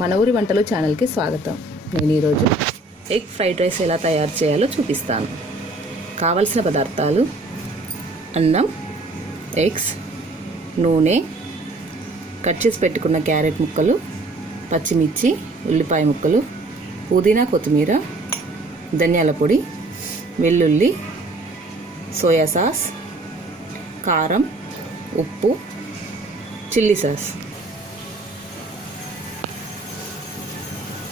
మన ఊరి వంటలు ఛానల్కి స్వాగతం. నేను ఈరోజు ఎగ్ ఫ్రైడ్ రైస్ ఎలా తయారు చేయాలో చూపిస్తాను. కావలసిన పదార్థాలు: అన్నం, ఎగ్స్, నూనె, కట్ చేసి పెట్టుకున్న క్యారెట్ ముక్కలు, పచ్చిమిర్చి, ఉల్లిపాయ ముక్కలు, పుదీనా, కొత్తిమీర, ధనియాల పొడి, వెల్లుల్లి, సోయా సాస్, కారం, ఉప్పు, చిల్లీ సాస్.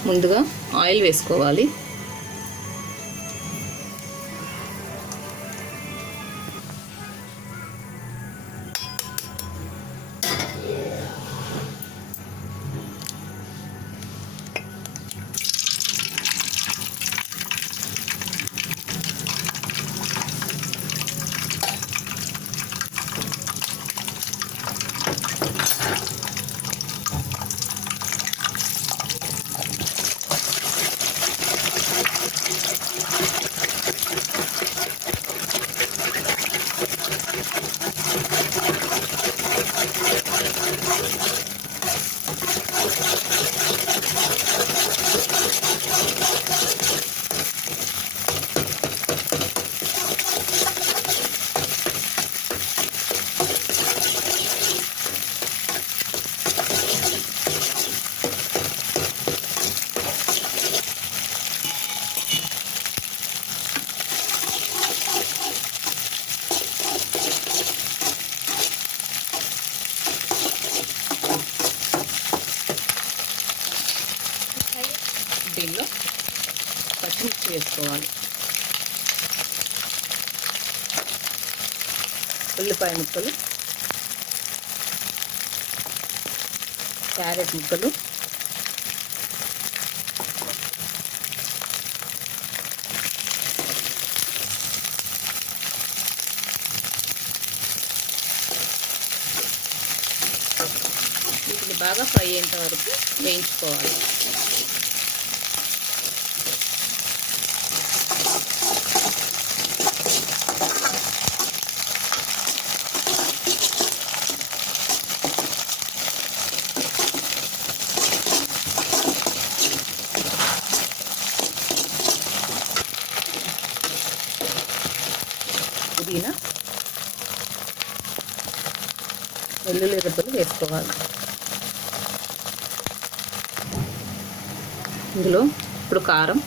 ముందుగా ఆయిల్ వేసుకోవాలి. దీనిలో పచ్చిమిర్చి వేసుకోవాలి, ఉల్లిపాయ ముక్కలు, క్యారెట్ ముక్కలు, వీటిని బాగా ఫ్రై అయ్యేంత వరకు వేయించుకోవాలి. పుదీనా, వెల్లుల్లి రెబ్బలు వేసుకోవాలి. ఇందులో ఇప్పుడు కారం,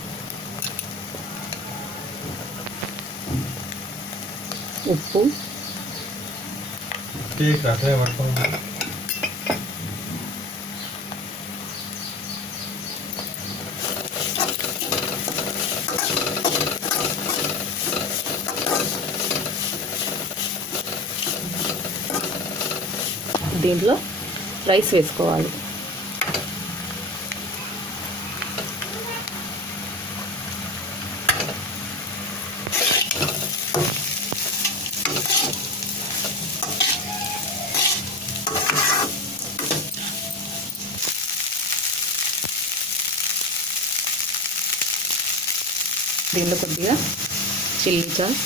ఉప్పు, దీంట్లో రైస్ వేసుకోవాలి. దీంట్లో కొద్దిగా చిల్లీ సాస్,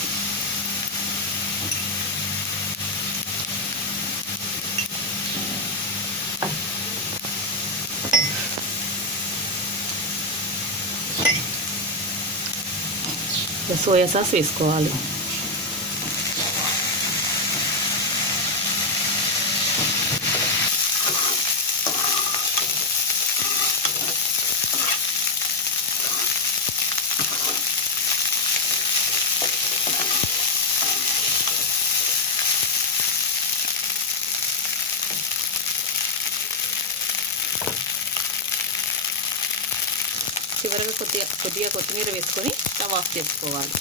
సోయా సాస్ వేసుకోవాలి. చివరగా కొద్దిగా కొత్తిమీర వేసుకొని స్టవ్ ఆఫ్ చేసుకోవాలి.